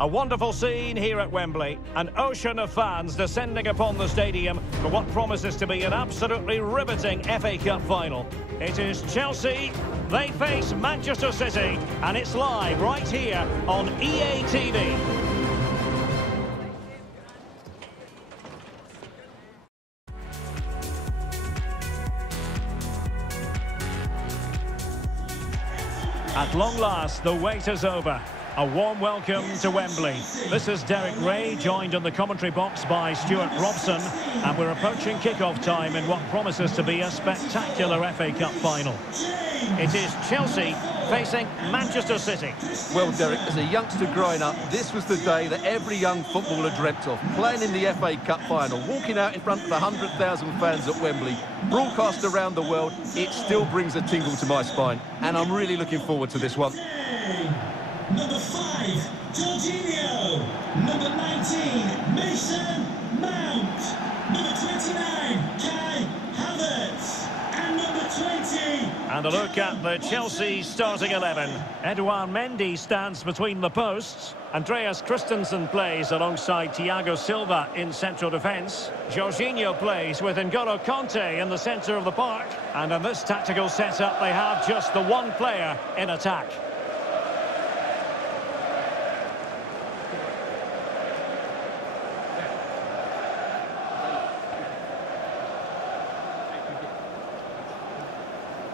A wonderful scene here at Wembley. An ocean of fans descending upon the stadium for what promises to be an absolutely riveting FA Cup final. It is Chelsea, they face Manchester City, and it's live right here on EA TV. At long last, the wait is over. A warm welcome to Wembley. This is Derek Ray, joined in the commentary box by Stuart Robson, and we're approaching kick-off time in what promises to be a spectacular FA Cup final. It is Chelsea facing Manchester City. Well, Derek, as a youngster growing up, this was the day that every young footballer dreamt of. Playing in the FA Cup final, walking out in front of 100,000 fans at Wembley, broadcast around the world, it still brings a tingle to my spine. And I'm really looking forward to this one. Number 5, Jorginho. Number 19, Mason Mount. Number 29, Kai Havertz. And number 20. And a look at the Chelsea starting 11. Edouard Mendy stands between the posts. Andreas Christensen plays alongside Thiago Silva in central defence. Jorginho plays with N'Golo Kanté in the centre of the park. And in this tactical setup, they have just the one player in attack.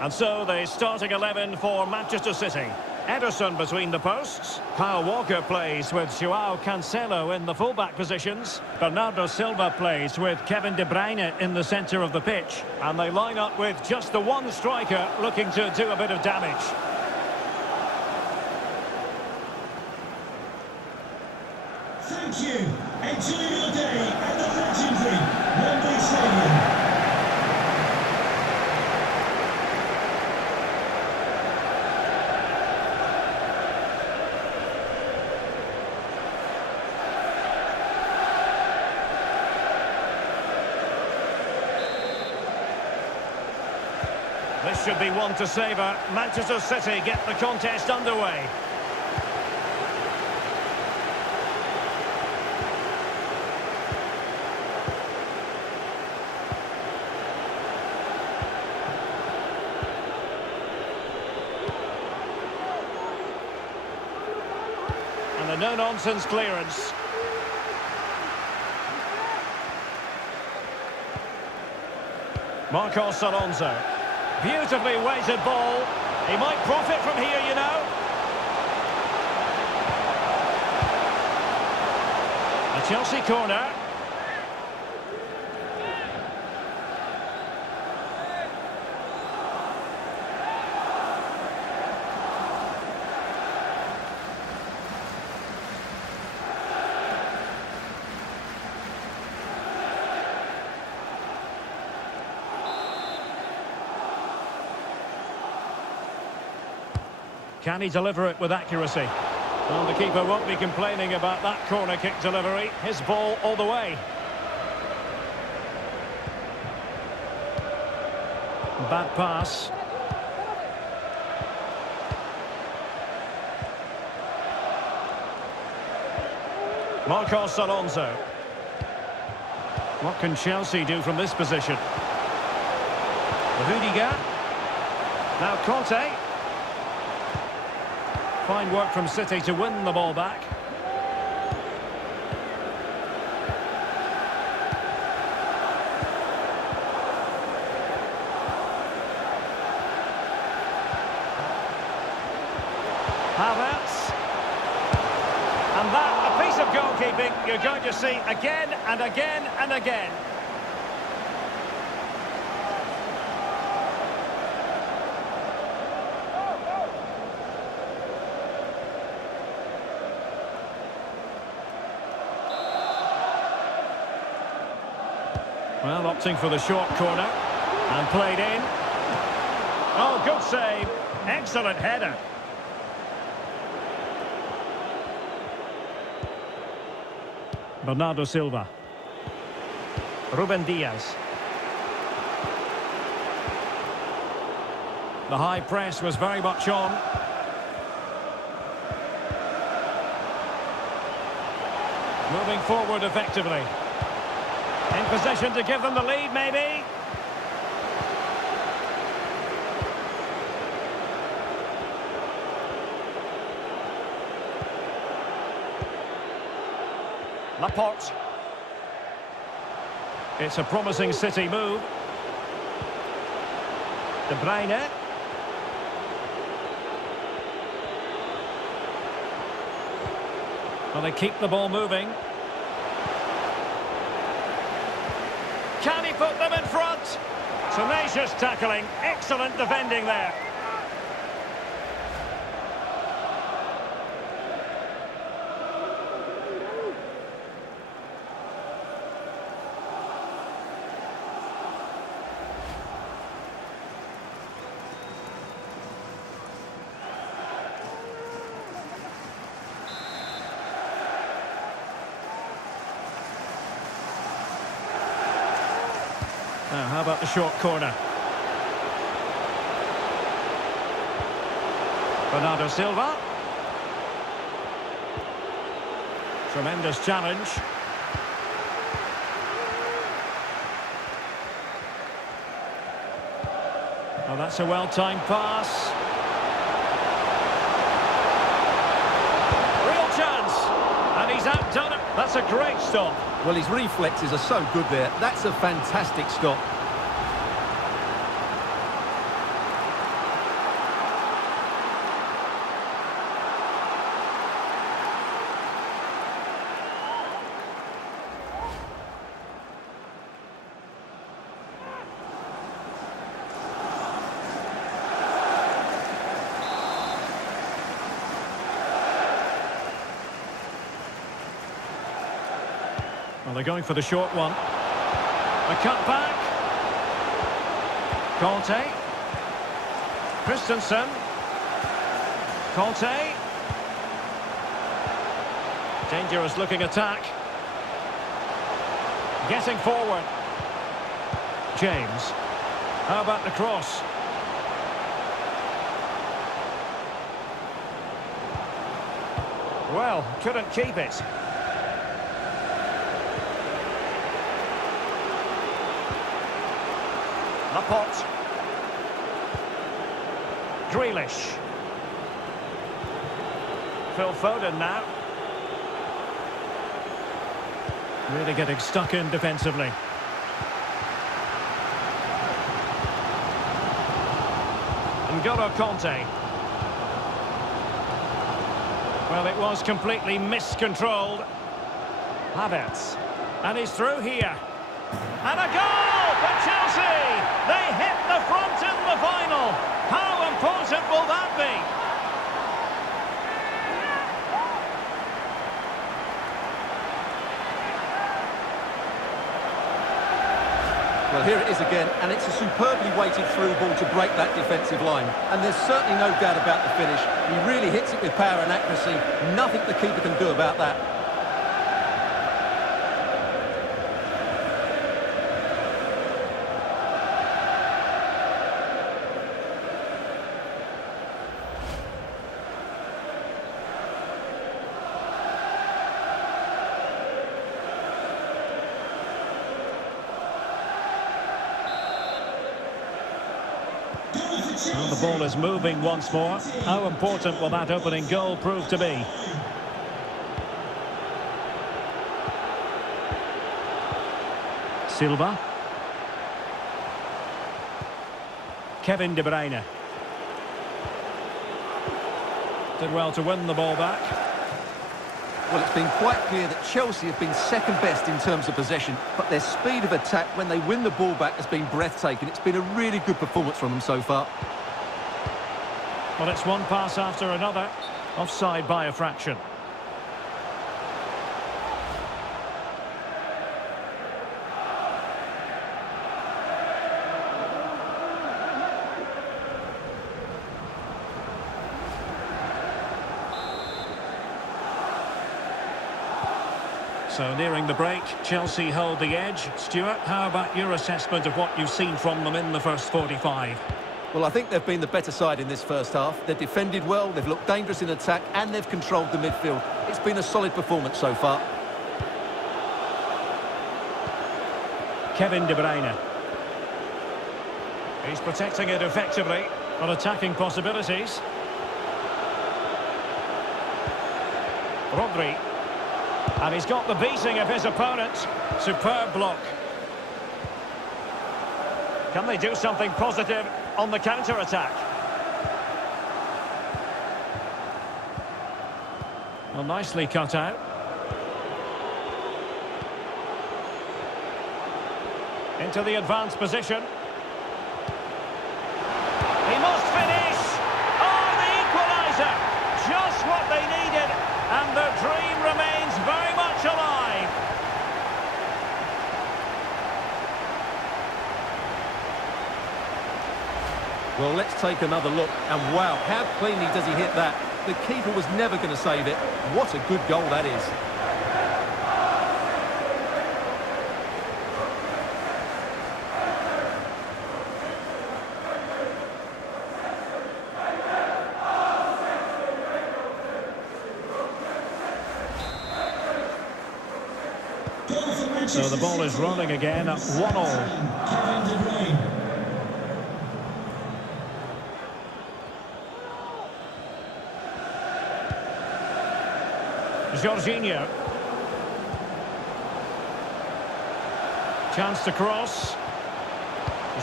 And so the starting 11 for Manchester City. Ederson between the posts. Kyle Walker plays with Joao Cancelo in the fullback positions. Bernardo Silva plays with Kevin De Bruyne in the centre of the pitch. And they line up with just the one striker looking to do a bit of damage. Thank you. Enjoy your day at the legendary Wembley Stadium. This should be one to savour. Manchester City get the contest underway. And a no-nonsense clearance. Marcos Alonso. Beautifully weighted ball. He might profit from here, you know. A Chelsea corner. Can he deliver it with accuracy? Well, the keeper won't be complaining about that corner kick delivery. His ball all the way. Bad pass. Marcos Alonso. What can Chelsea do from this position? Rudiger. Now Conte. Fine work from City to win the ball back. Havertz. And that, a piece of goalkeeping you're going to see again and again and again. Well, opting for the short corner. And played in. Oh, good save. Excellent header. Bernardo Silva. Ruben Diaz. The high press was very much on. Moving forward effectively. In position to give them the lead, maybe. Laporte. It's a promising City move. De Bruyne. Well, they keep the ball moving. Can he put them in front? Tenacious tackling. Excellent defending there. Now, how about the short corner? Bernardo Silva. Tremendous challenge. Oh, that's a well-timed pass. Real chance. And he's outdone it. That's a great stop. Well, his reflexes are so good there. That's a fantastic stop. Well, they're going for the short one. A cut back. Conte. Christensen. Conte. Dangerous looking attack. Getting forward. James. How about the cross? Well, couldn't keep it. Laporte. Grealish. Phil Foden now. Really getting stuck in defensively. N'Golo Conte. Well, it was completely miscontrolled. Havertz. And he's through here. And a goal for Chelsea! They hit the front in the final. How important will that be? Well, here it is again, and it's a superbly weighted through ball to break that defensive line. And there's certainly no doubt about the finish. He really hits it with power and accuracy. Nothing the keeper can do about that. Well, the ball is moving once more. How important will that opening goal prove to be? Silva. Kevin De Bruyne. Did well to win the ball back. Well, it's been quite clear that Chelsea have been second best in terms of possession, but their speed of attack when they win the ball back has been breathtaking. It's been a really good performance from them so far. Well, it's one pass after another. Offside by a fraction. So nearing the break, Chelsea hold the edge. Stuart, how about your assessment of what you've seen from them in the first 45? Well, I think they've been the better side in this first half. They've defended well, they've looked dangerous in attack, and they've controlled the midfield. It's been a solid performance so far. Kevin De Bruyne. He's protecting it effectively for attacking possibilities. Rodri. And he's got the beating of his opponent. Superb block. Can they do something positive on the counter-attack? Well, nicely cut out. Into the advanced position. He must finish! Oh, the equaliser! Just what they needed, and their dream remains very much alive. Well, let's take another look, and wow, how cleanly does he hit that? The keeper was never going to save it. What a good goal that is. So the ball is rolling again at 1-1. Jorginho. Chance to cross.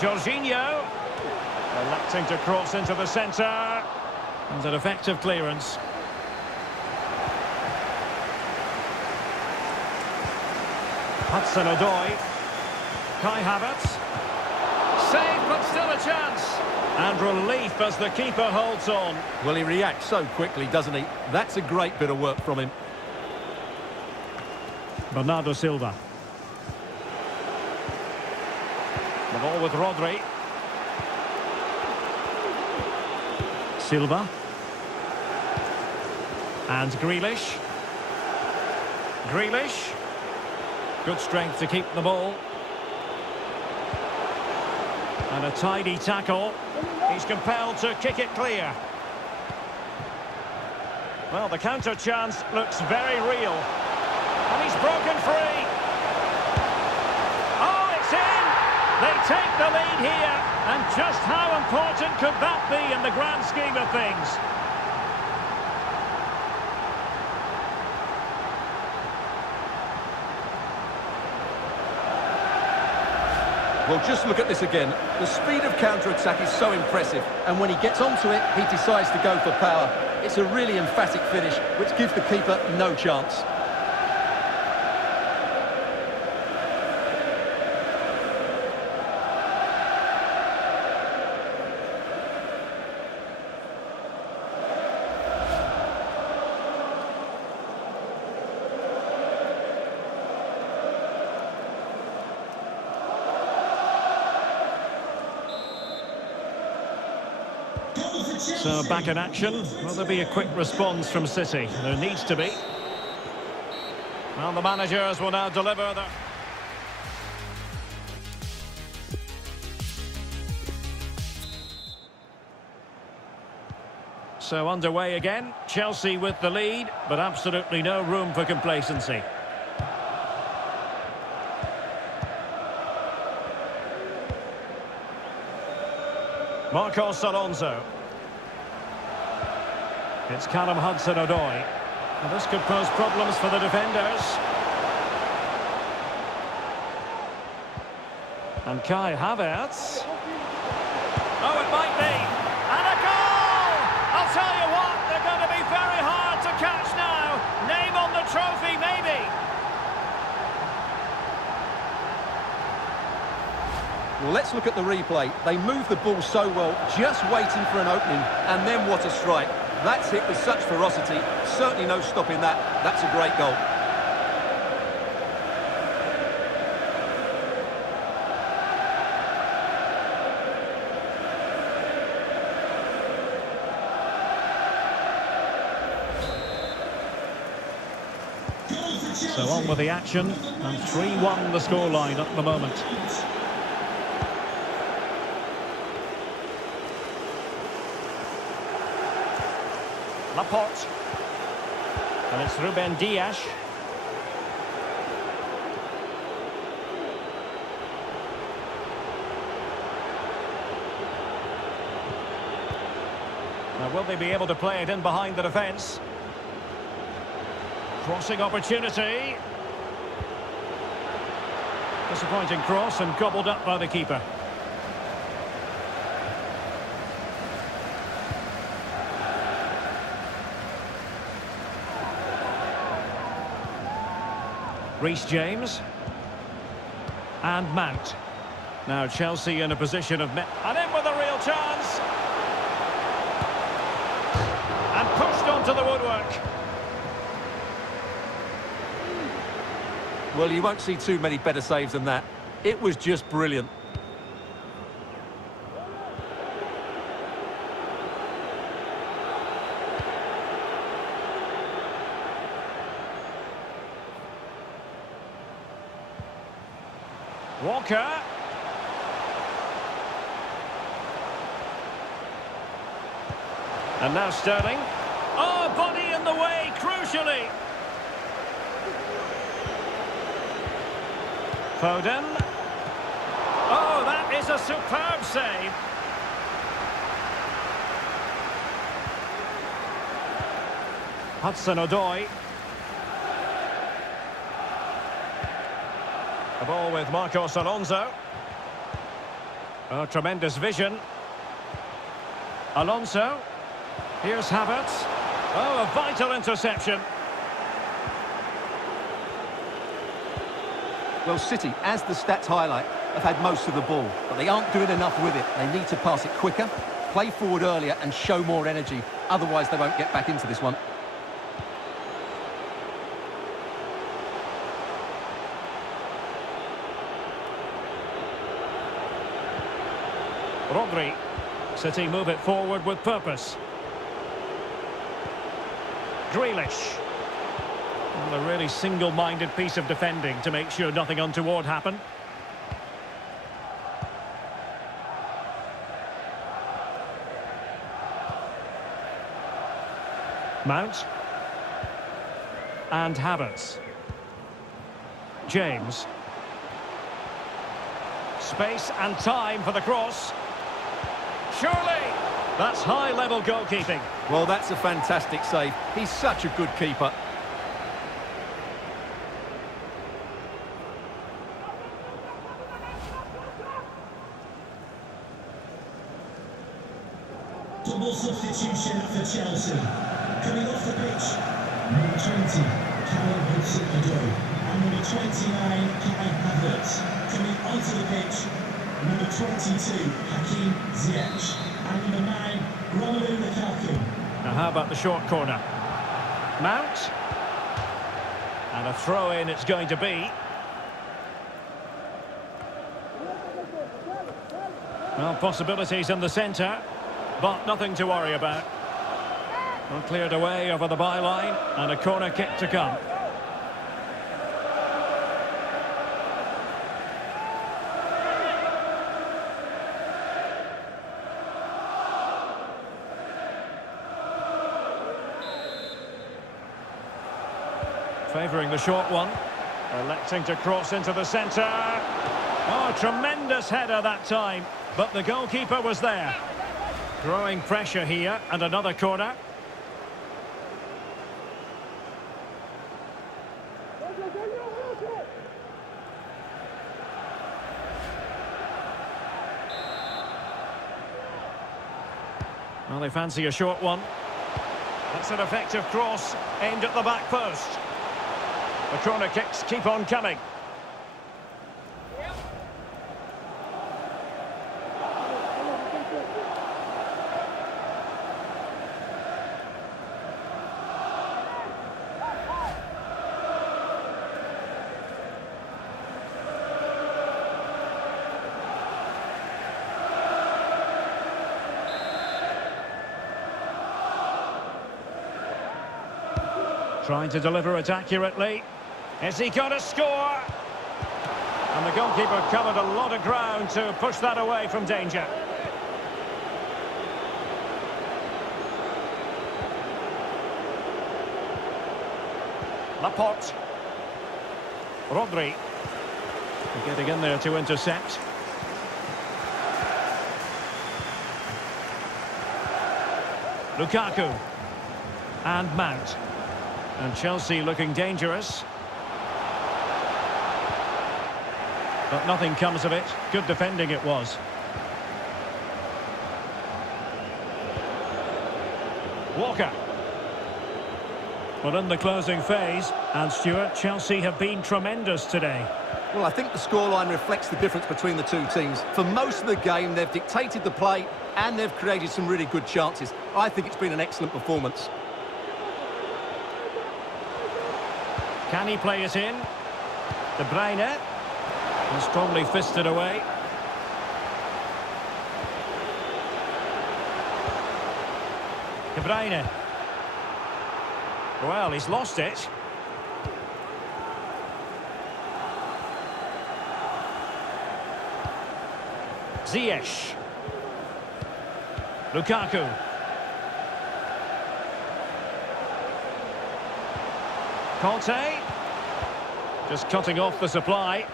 Jorginho. Electing to cross into the centre. And an effective clearance. Hudson-Odoi. Kai Havertz. Save, but still a chance. And relief as the keeper holds on. Well, he reacts so quickly, doesn't he? That's a great bit of work from him. Bernardo Silva. The ball with Rodri. Silva. And Grealish. Grealish. Good strength to keep the ball. And a tidy tackle. He's compelled to kick it clear. Well, the counter chance looks very real. And he's broken free. Oh, it's in! They take the lead here. And just how important could that be in the grand scheme of things? Well, just look at this again. The speed of counter-attack is so impressive. And when he gets onto it, he decides to go for power. It's a really emphatic finish, which gives the keeper no chance. So back in action. Will there be a quick response from City? There needs to be. Well, the managers will now deliver the... So underway again. Chelsea with the lead, but absolutely no room for complacency. Marcos Alonso. It's Callum Hudson-Odoi. And this could pose problems for the defenders. And Kai Havertz. Oh, it might be. And a goal! I'll tell you what, they're going to be very hard to catch now. Name on the trophy, maybe. Well, let's look at the replay. They move the ball so well, just waiting for an opening. And then what a strike. That's hit with such ferocity. Certainly no stopping that. That's a great goal. So on with the action. And 3-1 the scoreline at the moment. Laporte. And it's Ruben Dias. Now, will they be able to play it in behind the defence? Crossing opportunity. Disappointing cross and gobbled up by the keeper. Reece James. And Mount. Now Chelsea in a position of... And in with a real chance. And pushed onto the woodwork. Well, you won't see too many better saves than that. It was just brilliant. Walker. And now Sterling. Oh, body in the way, crucially. Foden. Oh, that is a superb save. Hudson-Odoi. The ball with Marcos Alonso. Oh, tremendous vision. Alonso. Here's Havertz. Oh, a vital interception. Well, City, as the stats highlight, have had most of the ball, but they aren't doing enough with it. They need to pass it quicker, play forward earlier and show more energy. Otherwise, they won't get back into this one. Rodri. City move it forward with purpose. Grealish. Well, a really single-minded piece of defending to make sure nothing untoward happened. Mount. And Havertz. James. Space and time for the cross. Surely! That's high-level goalkeeping. Well, that's a fantastic save. He's such a good keeper. Double substitution for Chelsea. Coming off the pitch, number 20, Callum Hudson-Odoi, and number 29, Kai Havertz. Coming onto the pitch, number 22, Hakim Ziyech, and number 9, Romelu Lukaku. Now how about the short corner? Mount. And a throw-in it's going to be. Well, possibilities in the centre, but nothing to worry about. Well, cleared away over the byline, and a corner kick to come. Favouring the short one. Electing to cross into the centre. Oh, tremendous header that time. But the goalkeeper was there. Growing pressure here, and another corner. Well, they fancy a short one. That's an effective cross, aimed at the back post. The corner kicks keep on coming. Trying to deliver it accurately. Has he got a score? And the goalkeeper covered a lot of ground to push that away from danger. Laporte. Rodri. Getting in there to intercept. Lukaku. And Mount. And Chelsea looking dangerous. But nothing comes of it. Good defending it was. Walker. Well, in the closing phase, and Stuart, Chelsea have been tremendous today. Well, I think the scoreline reflects the difference between the two teams. For most of the game, they've dictated the play and they've created some really good chances. I think it's been an excellent performance. Can he play it in? De Bruyne. And strongly fisted away. De Bruyne. Well, he's lost it. Ziyech. Lukaku. Conte. Just cutting off the supply.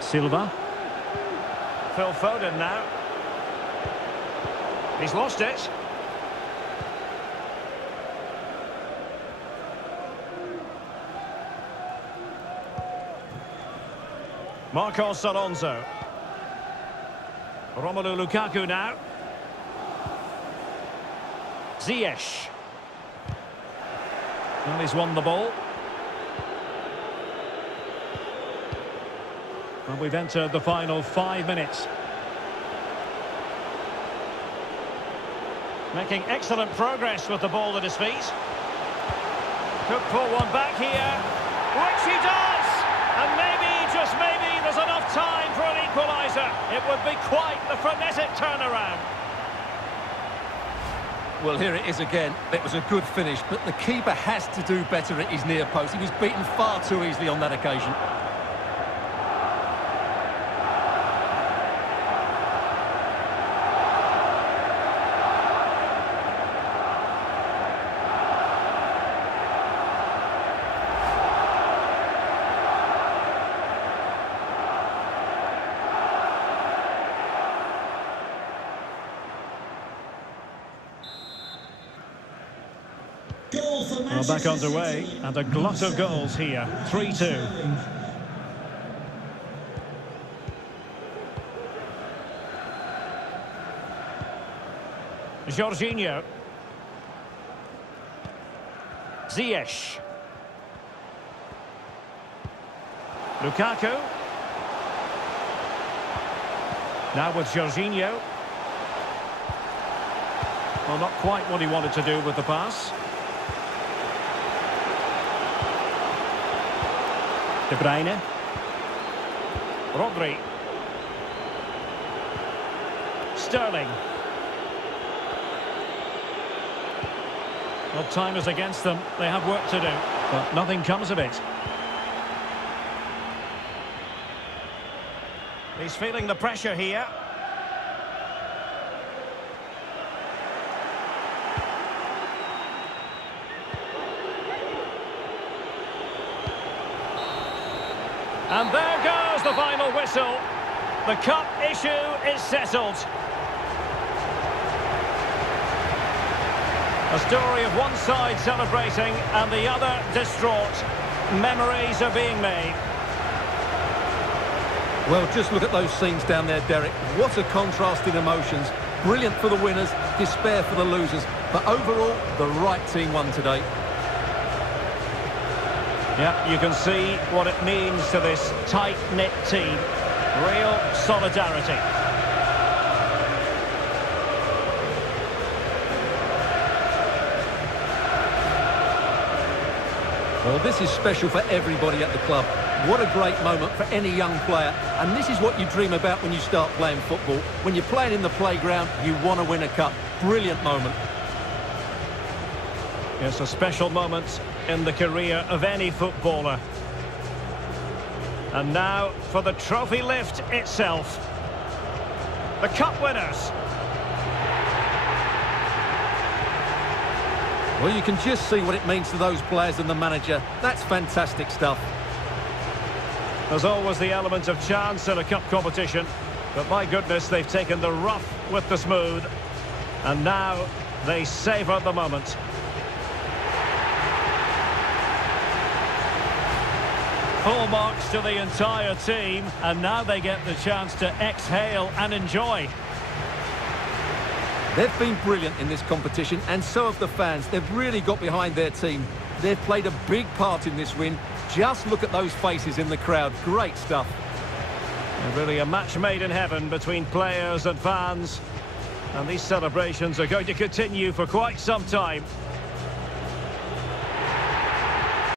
Silva. Phil Foden now. He's lost it. Marcos Alonso. Romelu Lukaku now. Ziyech. Well, he's won the ball. And we've entered the final 5 minutes. Making excellent progress with the ball at his feet. Could pull one back here, which he does! And maybe, just maybe, there's enough time for an equaliser. It would be quite the frenetic turnaround. Well, here it is again. It was a good finish, but the keeper has to do better at his near post. He was beaten far too easily on that occasion. Well, back underway, and a glut of goals here. 3-2. Jorginho. Ziyech. Lukaku. Now with Jorginho. Well, not quite what he wanted to do with the pass. De Bruyne. Rodri. Sterling. Well, time is against them. They have work to do, but nothing comes of it. He's feeling the pressure here. And there goes the final whistle. The cup issue is settled. A story of one side celebrating and the other distraught. Memories are being made. Well, just look at those scenes down there, Derek. What a contrast in emotions. Brilliant for the winners, despair for the losers. But overall, the right team won today. Yeah, you can see what it means to this tight-knit team. Real solidarity. Well, this is special for everybody at the club. What a great moment for any young player. And this is what you dream about when you start playing football. When you're playing in the playground, you want to win a cup. Brilliant moment. It's a special moment in the career of any footballer. And now for the trophy lift itself. The cup winners. Well, you can just see what it means to those players and the manager. That's fantastic stuff. There's always the element of chance in a cup competition, But my goodness, they've taken the rough with the smooth. And now they savour the moment. Full marks to the entire team, and now they get the chance to exhale and enjoy. They've been brilliant in this competition, and so have the fans. They've really got behind their team. They've played a big part in this win. Just look at those faces in the crowd. Great stuff. And really a match made in heaven between players and fans. And these celebrations are going to continue for quite some time.